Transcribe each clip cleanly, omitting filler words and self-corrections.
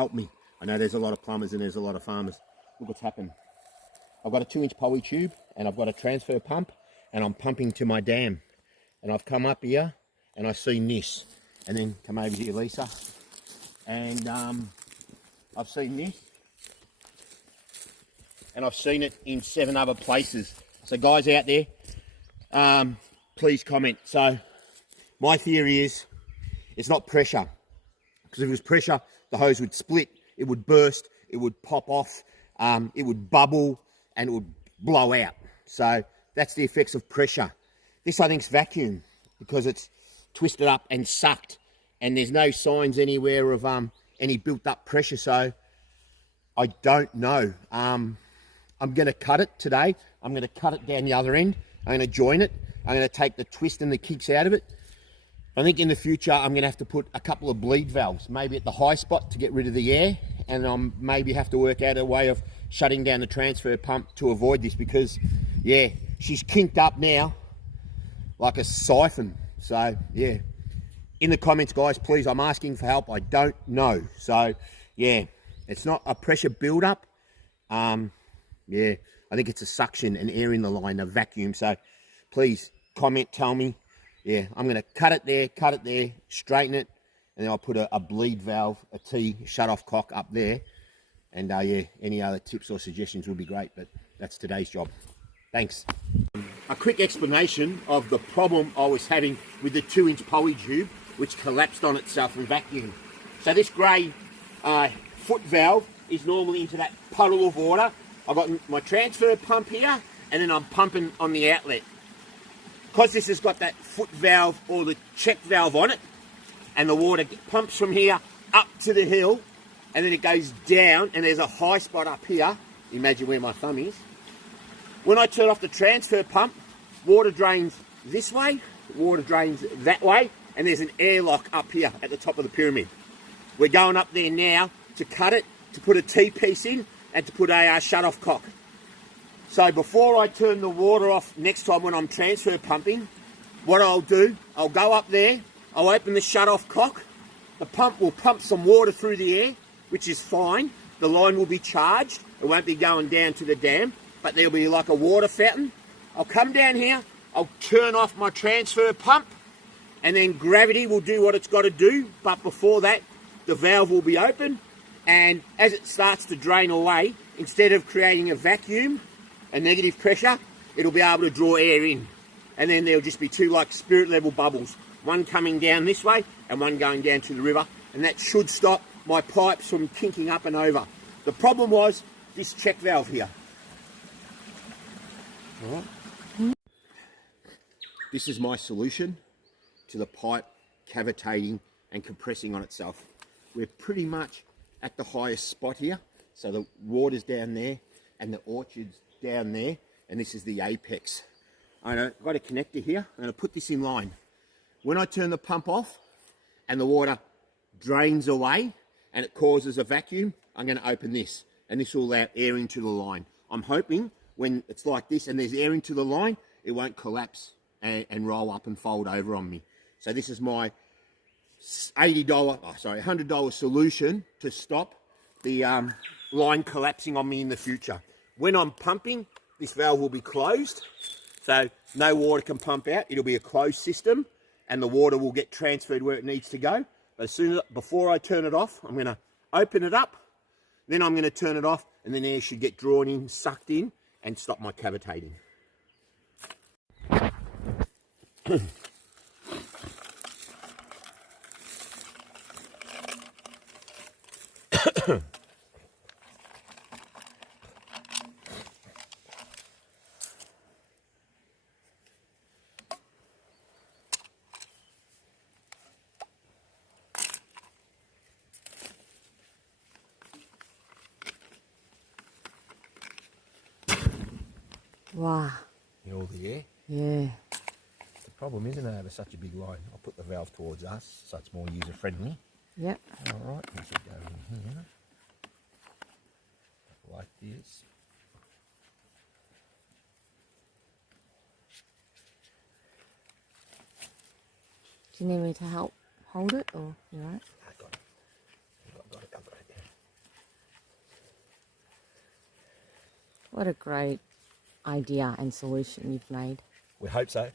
help me. I know there's a lot of plumbers and there's a lot of farmers. Look what's happened. I've got a 2-inch poly tube and I've got a transfer pump and I'm pumping to my dam. And I've come up here and I've seen this. And then come over here, Lisa. And I've seen this. And I've seen it in 7 other places. So guys out there, please comment. So my theory is it's not pressure. Because if it was pressure, the hose would split, it would burst, it would pop off, it would bubble, and it would blow out. So that's the effects of pressure. This I think's vacuum because it's twisted up and sucked, and there's no signs anywhere of any built up pressure. So I don't know. I'm going to cut it today. I'm going to cut it down the other end. I'm going to join it. I'm going to take the twist and the kicks out of it. I think in the future I'm going to have to put a couple of bleed valves, maybe at the high spot to get rid of the air, and maybe have to work out a way of shutting down the transfer pump to avoid this, because yeah, she's kinked up now like a siphon. So yeah, in the comments guys, please, I'm asking for help. I don't know. So yeah, it's not a pressure build-up. Yeah, I think it's a suction and air in the line, a vacuum. So please comment, tell me. Yeah, I'm going to cut it there, straighten it, and then I'll put a bleed valve, a T shut-off cock up there. And yeah, any other tips or suggestions would be great, but that's today's job. Thanks. A quick explanation of the problem I was having with the 2-inch poly tube, which collapsed on itself and vacuumed. So this grey foot valve is normally into that puddle of water. I've got my transfer pump here, and then I'm pumping on the outlet. Because this has got that foot valve or the check valve on it, and the water pumps from here up to the hill, and then it goes down, and there's a high spot up here. Imagine where my thumb is. When I turn off the transfer pump, water drains this way, water drains that way, and there's an airlock up here at the top of the pyramid. We're going up there now to cut it, to put a T-piece in, and to put a shut-off cock. So before I turn the water off next time when I'm transfer pumping, what I'll do, I'll go up there, I'll open the shut-off cock, the pump will pump some water through the air, which is fine. The line will be charged, it won't be going down to the dam, but there'll be like a water fountain. I'll come down here, I'll turn off my transfer pump, and then gravity will do what it's got to do, but before that, the valve will be open, and as it starts to drain away, instead of creating a vacuum, a negative pressure, it'll be able to draw air in. And then there'll just be 2 like spirit level bubbles, one coming down this way and one going down to the river, and that should stop my pipes from kinking up and over. The problem was this check valve here. All right. This is my solution to the pipe cavitating and compressing on itself. We're pretty much at the highest spot here, so the water's down there and the orchard's down there, and this is the apex. I've got a connector here. I'm going to put this in line. When I turn the pump off and the water drains away and it causes a vacuum, I'm going to open this, and this will allow air into the line. I'm hoping when it's like this and there's air into the line, it won't collapse and roll up and fold over on me. So this is my $100 solution to stop the line collapsing on me in the future. When I'm pumping, this valve will be closed, so no water can pump out. It'll be a closed system, and the water will get transferred where it needs to go. But before I turn it off, I'm going to open it up, then I'm going to turn it off, and then air should get drawn in, sucked in, and stop my cavitating. Wow. All the air. Yeah. The problem isn't it over such a big line. I'll put the valve towards us so it's more user friendly. Yep. All right, this will go in here like this. Do you need me to help hold it, or you alright? I got it. I've got it. What a great idea and solution you've made. We hope so.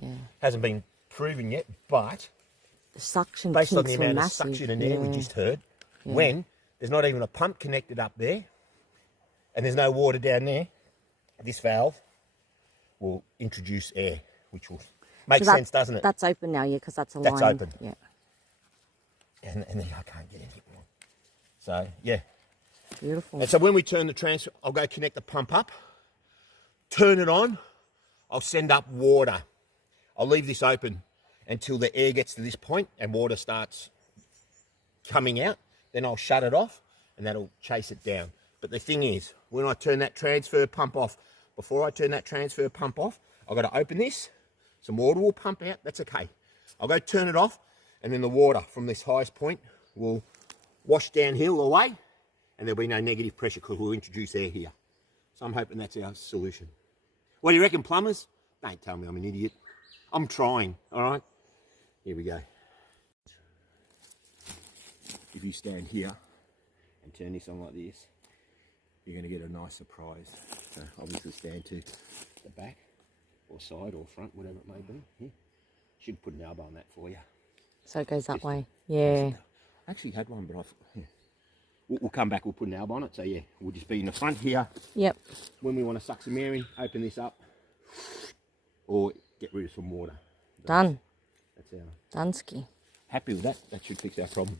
Yeah. Hasn't been proven yet, but The suction based on the kinks were amount of massive. suction in there we just heard, Yeah. when there's not even a pump connected up there and there's no water down there, this valve will introduce air, which will make sense, doesn't it? That's open now, yeah, because that's aligned. That's open. Yeah. And then I can't get anything more. So, yeah. Beautiful. And so when we turn the transfer, I'll go connect the pump up, turn it on, I'll send up water. I'll leave this open until the air gets to this point and water starts coming out. Then I'll shut it off and that'll chase it down. But the thing is, when I turn that transfer pump off, before I turn that transfer pump off, I've got to open this. Some water will pump out, that's okay. I'll go turn it off and then the water from this highest point will wash downhill away and there'll be no negative pressure because we'll introduce air here. So I'm hoping that's our solution. What do you reckon, plumbers? Don't tell me I'm an idiot. I'm trying, all right? Here we go. If you stand here and turn this on like this, you're going to get a nice surprise. So obviously stand to the back or side or front, whatever it may be. Here. Should put an elbow on that for you. So it goes that way. Yeah. I actually had one, but we'll come back, we'll put an elbow on it. So yeah, we'll just be in the front here. Yep. When we want to suck some air in, open this up or get rid of some water. Done. That's our... Dunsky. Happy with that. That should fix our problem.